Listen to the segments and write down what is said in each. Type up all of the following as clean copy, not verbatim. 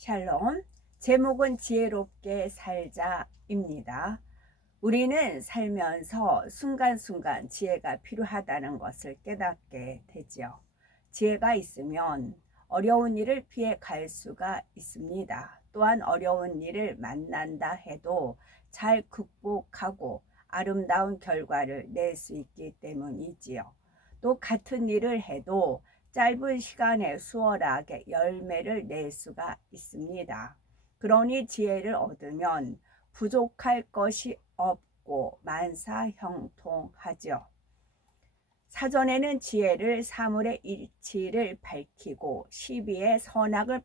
샬롬. 제목은 지혜롭게 살자입니다. 우리는 살면서 순간순간 지혜가 필요하다는 것을 깨닫게 되지요. 지혜가 있으면 어려운 일을 피해 갈 수가 있습니다. 또한 어려운 일을 만난다 해도 잘 극복하고 아름다운 결과를 낼 수 있기 때문이지요. 또 같은 일을 해도 짧은 시간에 수월하게 열매를 낼 수가 있습니다. 그러니 지혜를 얻으면 부족할 것이 없고 만사형통하죠. 사전에는 지혜를 사물의 이치를 밝히고 시비의 선악을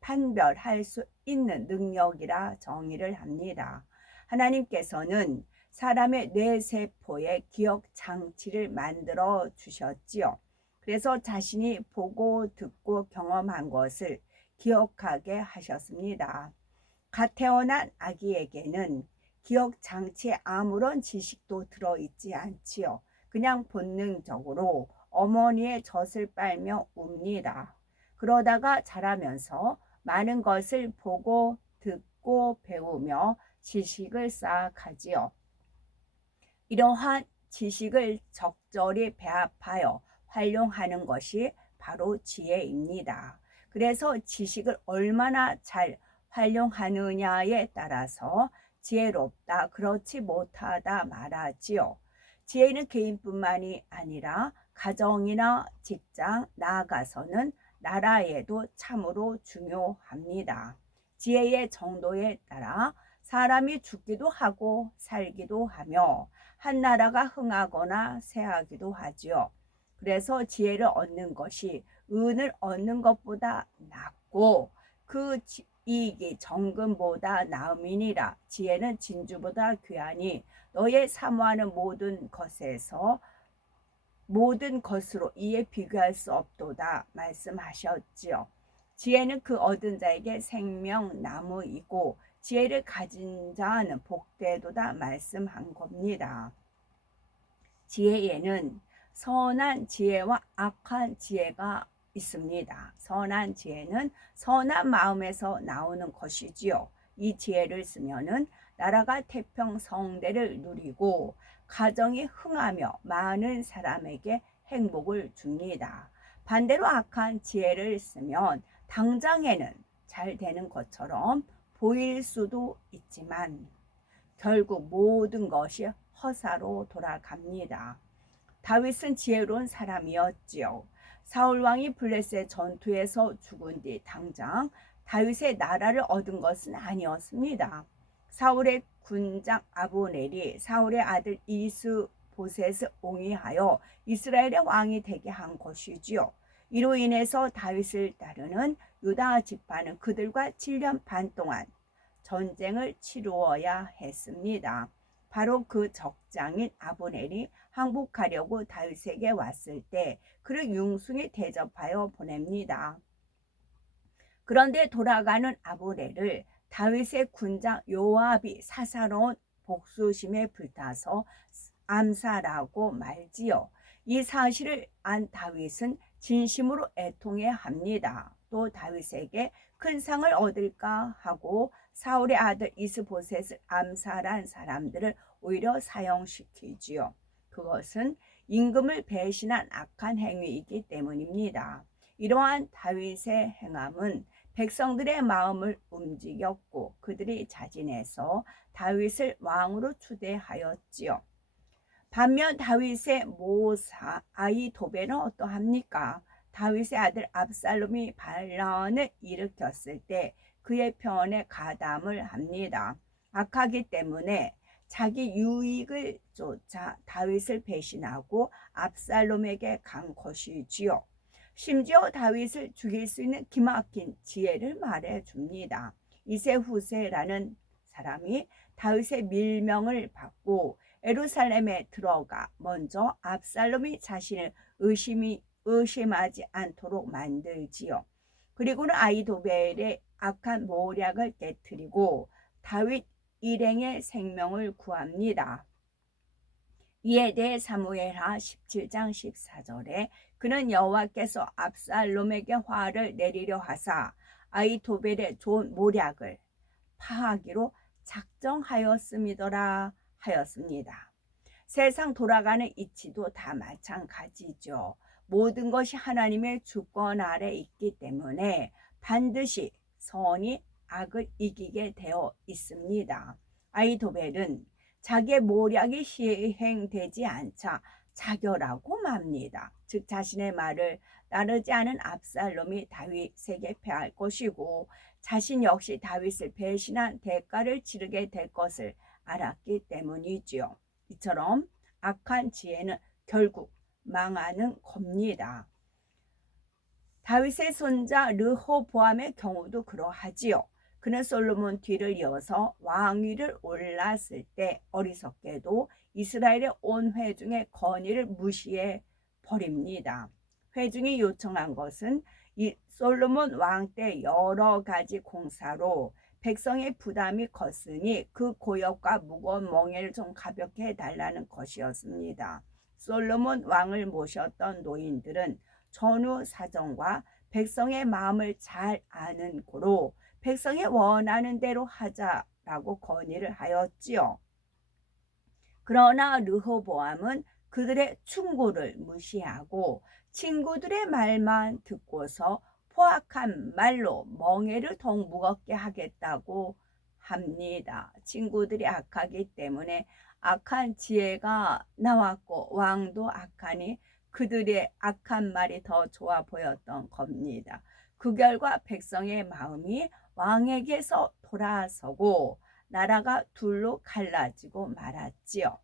판별할 수 있는 능력이라 정의를 합니다. 하나님께서는 사람의 뇌세포에 기억 장치를 만들어 주셨지요. 그래서 자신이 보고 듣고 경험한 것을 기억하게 하셨습니다. 갓 태어난 아기에게는 기억 장치에 아무런 지식도 들어있지 않지요. 그냥 본능적으로 어머니의 젖을 빨며 웁니다. 그러다가 자라면서 많은 것을 보고 듣고 배우며 지식을 쌓아가지요. 이러한 지식을 적절히 배합하여 활용하는 것이 바로 지혜입니다. 그래서 지식을 얼마나 잘 활용하느냐에 따라서 지혜롭다, 그렇지 못하다 말하지요. 지혜는 개인뿐만이 아니라 가정이나 직장, 나아가서는 나라에도 참으로 중요합니다. 지혜의 정도에 따라 사람이 죽기도 하고 살기도 하며 한 나라가 흥하거나 쇠하기도 하지요. 그래서 지혜를 얻는 것이 은을 얻는 것보다 낫고 그 이익이 정금보다 나음이니라. 지혜는 진주보다 귀하니 너의 사모하는 모든 것으로 이에 비교할 수 없도다 말씀하셨지요. 지혜는 그 얻은 자에게 생명나무이고 지혜를 가진 자는 복되도다 말씀한 겁니다. 지혜에는 선한 지혜와 악한 지혜가 있습니다. 선한 지혜는 선한 마음에서 나오는 것이지요. 이 지혜를 쓰면은 나라가 태평성대를 누리고 가정이 흥하며 많은 사람에게 행복을 줍니다. 반대로 악한 지혜를 쓰면 당장에는 잘 되는 것처럼 보일 수도 있지만 결국 모든 것이 허사로 돌아갑니다. 다윗은 지혜로운 사람이었지요. 사울 왕이 블레셋 전투에서 죽은 뒤 당장 다윗의 나라를 얻은 것은 아니었습니다. 사울의 군장 아브넬이 사울의 아들 이스보셋을 옹이하여 이스라엘의 왕이 되게 한 것이지요. 이로 인해서 다윗을 따르는 유다 지파는 그들과 7년 반 동안 전쟁을 치루어야 했습니다. 바로 그 적장인 아브넬이 항복하려고 다윗에게 왔을 때 그를 융숭히 대접하여 보냅니다. 그런데 돌아가는 아브넬을 다윗의 군장 요압이 사사로운 복수심에 불타서 암살하고 말지요. 이 사실을 안 다윗은 진심으로 애통해 합니다. 또 다윗에게 큰 상을 얻을까 하고 사울의 아들 이스보셋을 암살한 사람들을 오히려 사형시키지요. 그것은 임금을 배신한 악한 행위이기 때문입니다. 이러한 다윗의 행함은 백성들의 마음을 움직였고 그들이 자진해서 다윗을 왕으로 추대하였지요. 반면 다윗의 모사 아히도벨은 어떠합니까? 다윗의 아들 압살롬이 반란을 일으켰을 때 그의 편에 가담을 합니다. 악하기 때문에 자기 유익을 쫓아 다윗을 배신하고 압살롬에게 간 것이지요. 심지어 다윗을 죽일 수 있는 기막힌 지혜를 말해줍니다. 이세후세라는 사람이 다윗의 밀명을 받고 예루살렘에 들어가 먼저 압살롬이 자신을 의심하지 않도록 만들지요. 그리고는 아히도벨의 악한 모략을 깨뜨리고 다윗 일행의 생명을 구합니다. 이에 대해 사무엘하 17장 14절에 그는 여호와께서 압살롬에게 화를 내리려 하사 아히토벨의 좋은 모략을 파하기로 작정하였음이더라 하였습니다. 세상 돌아가는 이치도 다 마찬가지죠. 모든 것이 하나님의 주권 아래 있기 때문에 반드시 선이 악을 이기게 되어 있습니다. 아히토벨은 자기의 모략이 시행되지 않자 자결하고 맙니다. 즉 자신의 말을 따르지 않은 압살롬이 다윗에게 패할 것이고 자신 역시 다윗을 배신한 대가를 치르게 될 것을 알았기 때문이지요. 이처럼 악한 지혜는 결국 망하는 겁니다. 다윗의 손자 르호보암의 경우도 그러하지요. 그는 솔로몬 뒤를 이어서 왕위를 올랐을 때 어리석게도 이스라엘의 온 회중의 건의를 무시해 버립니다. 회중이 요청한 것은 이 솔로몬 왕 때 여러 가지 공사로 백성의 부담이 컸으니 그 고역과 무거운 멍에를 좀 가볍게 해달라는 것이었습니다. 솔로몬 왕을 모셨던 노인들은 전후 사정과 백성의 마음을 잘 아는 고로 백성이 원하는 대로 하자라고 건의를 하였지요. 그러나 르호보암은 그들의 충고를 무시하고 친구들의 말만 듣고서 포악한 말로 멍에를 더욱 무겁게 하겠다고 합니다. 친구들이 악하기 때문에 악한 지혜가 나왔고 왕도 악하니 그들의 악한 말이 더 좋아 보였던 겁니다. 그 결과 백성의 마음이 왕에게서 돌아서고 나라가 둘로 갈라지고 말았지요.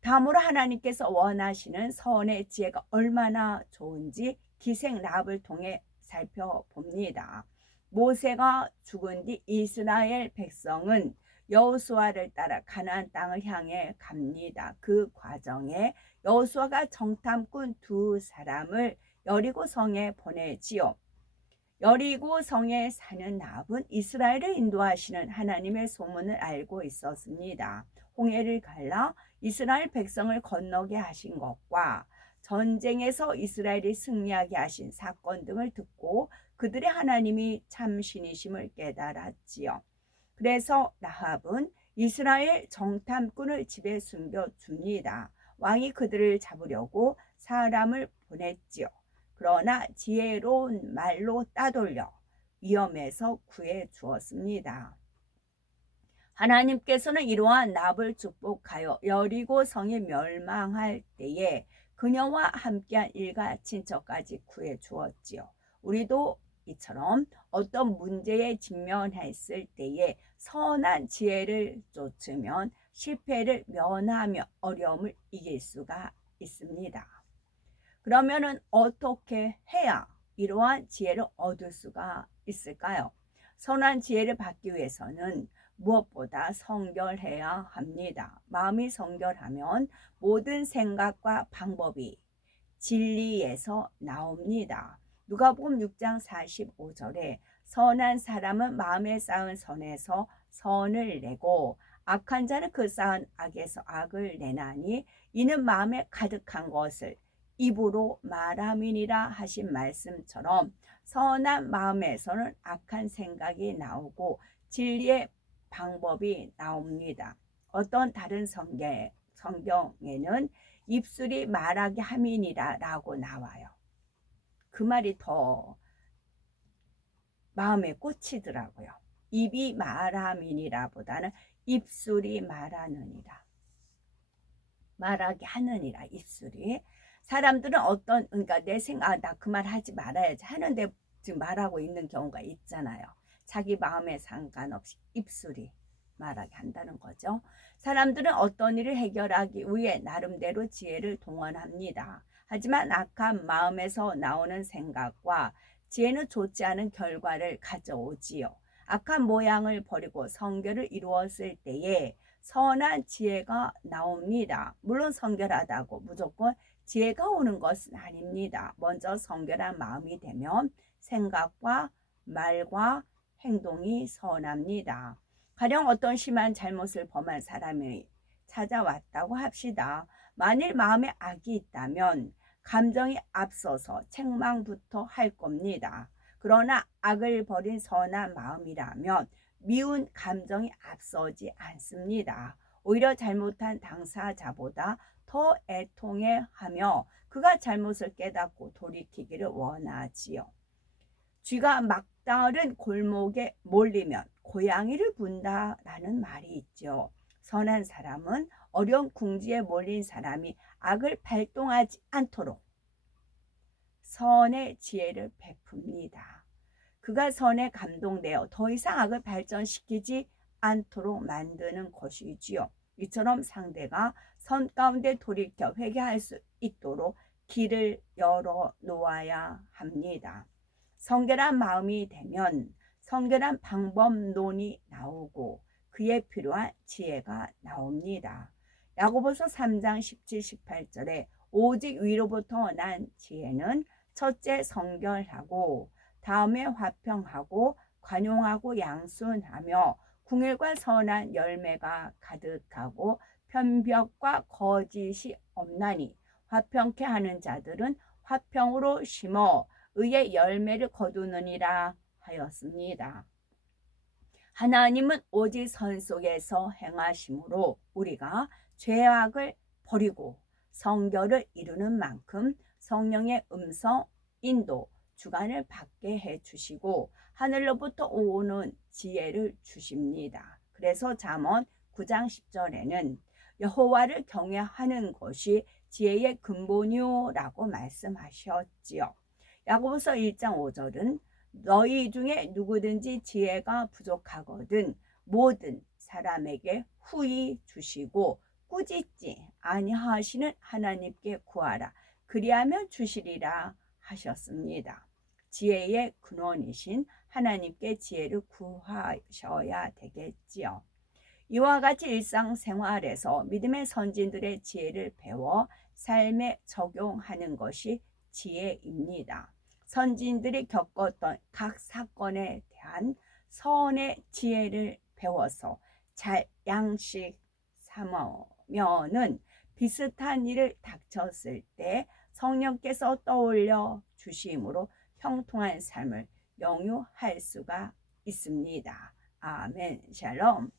다음으로 하나님께서 원하시는 선의 지혜가 얼마나 좋은지 기생 랍을 통해 살펴봅니다. 모세가 죽은 뒤 이스라엘 백성은 여호수아를 따라 가나안 땅을 향해 갑니다. 그 과정에 여호수아가 정탐꾼 두 사람을 여리고 성에 보내지요. 여리고 성에 사는 납은 이스라엘을 인도하시는 하나님의 소문을 알고 있었습니다. 홍해를 갈라 이스라엘 백성을 건너게 하신 것과 전쟁에서 이스라엘이 승리하게 하신 사건 등을 듣고 그들의 하나님이 참 신이심을 깨달았지요. 그래서 라합은 이스라엘 정탐꾼을 집에 숨겨줍니다. 왕이 그들을 잡으려고 사람을 보냈지요. 그러나 지혜로운 말로 따돌려 위험에서 구해 주었습니다. 하나님께서는 이러한 납을 축복하여 여리고 성이 멸망할 때에 그녀와 함께한 일가 친척까지 구해 주었지요. 우리도 이처럼 어떤 문제에 직면했을 때에 선한 지혜를 쫓으면 실패를 면하며 어려움을 이길 수가 있습니다. 그러면은 어떻게 해야 이러한 지혜를 얻을 수가 있을까요? 선한 지혜를 받기 위해서는 무엇보다 성결해야 합니다. 마음이 성결하면 모든 생각과 방법이 진리에서 나옵니다. 누가복음 6장 45절에 선한 사람은 마음에 쌓은 선에서 선을 내고 악한 자는 그 쌓은 악에서 악을 내나니 이는 마음에 가득한 것을 입으로 말함이니라 하신 말씀처럼 선한 마음에서는 악한 생각이 나오고 진리의 방법이 나옵니다. 어떤 다른 성경에는 입술이 말하게 함이니라 라고 나와요. 그 말이 더 마음에 꽂히더라고요. 입이 말함이니라 보다는 입술이 말하느니라. 말하게 하느니라 입술이. 사람들은 그러니까 내 생각, 나 그 말 하지 말아야지 하는데 지금 말하고 있는 경우가 있잖아요. 자기 마음에 상관없이 입술이 말하게 한다는 거죠. 사람들은 어떤 일을 해결하기 위해 나름대로 지혜를 동원합니다. 하지만 악한 마음에서 나오는 생각과 지혜는 좋지 않은 결과를 가져오지요. 악한 모양을 버리고 성결을 이루었을 때에 선한 지혜가 나옵니다. 물론 성결하다고 무조건 지혜가 오는 것은 아닙니다. 먼저 성결한 마음이 되면 생각과 말과 행동이 선합니다. 가령 어떤 심한 잘못을 범한 사람이 찾아왔다고 합시다. 만일 마음에 악이 있다면 감정이 앞서서 책망부터 할 겁니다. 그러나 악을 버린 선한 마음이라면 미운 감정이 앞서지 않습니다. 오히려 잘못한 당사자보다 더 애통해하며 그가 잘못을 깨닫고 돌이키기를 원하지요. 쥐가 막다른 골목에 몰리면 고양이를 분다라는 말이 있죠. 선한 사람은 어려운 궁지에 몰린 사람이 악을 발동하지 않도록 선의 지혜를 베풉니다. 그가 선에 감동되어 더 이상 악을 발전시키지 않도록 만드는 것이지요. 이처럼 상대가 선 가운데 돌이켜 회개할 수 있도록 길을 열어 놓아야 합니다. 성결한 마음이 되면 성결한 방법론이 나오고 그에 필요한 지혜가 나옵니다. 야고보서 3장 17, 18절에 오직 위로부터 난 지혜는 첫째 성결하고 다음에 화평하고 관용하고 양순하며 궁일과 선한 열매가 가득하고 편벽과 거짓이 없나니 화평케 하는 자들은 화평으로 심어 의의 열매를 거두느니라 하였습니다. 하나님은 오직 선 속에서 행하심으로 우리가 죄악을 버리고 성결을 이루는 만큼 성령의 음성, 인도, 주관을 받게 해주시고 하늘로부터 오는 지혜를 주십니다. 그래서 잠언 9장 10절에는 여호와를 경외하는 것이 지혜의 근본이요라고 말씀하셨지요. 야고보서 1장 5절은 너희 중에 누구든지 지혜가 부족하거든 모든 사람에게 후히 주시고 꾸짖지 아니하시는 하나님께 구하라 그리하면 주시리라 하셨습니다. 지혜의 근원이신 하나님께 지혜를 구하셔야 되겠지요. 이와 같이 일상생활에서 믿음의 선진들의 지혜를 배워 삶에 적용하는 것이 지혜입니다. 선진들이 겪었던 각 사건에 대한 선의 지혜를 배워서 잘 양식 삼으면은 비슷한 일을 닥쳤을 때 성령께서 떠올려 주심으로 형통한 삶을 영유할 수가 있습니다. 아멘. 샬롬.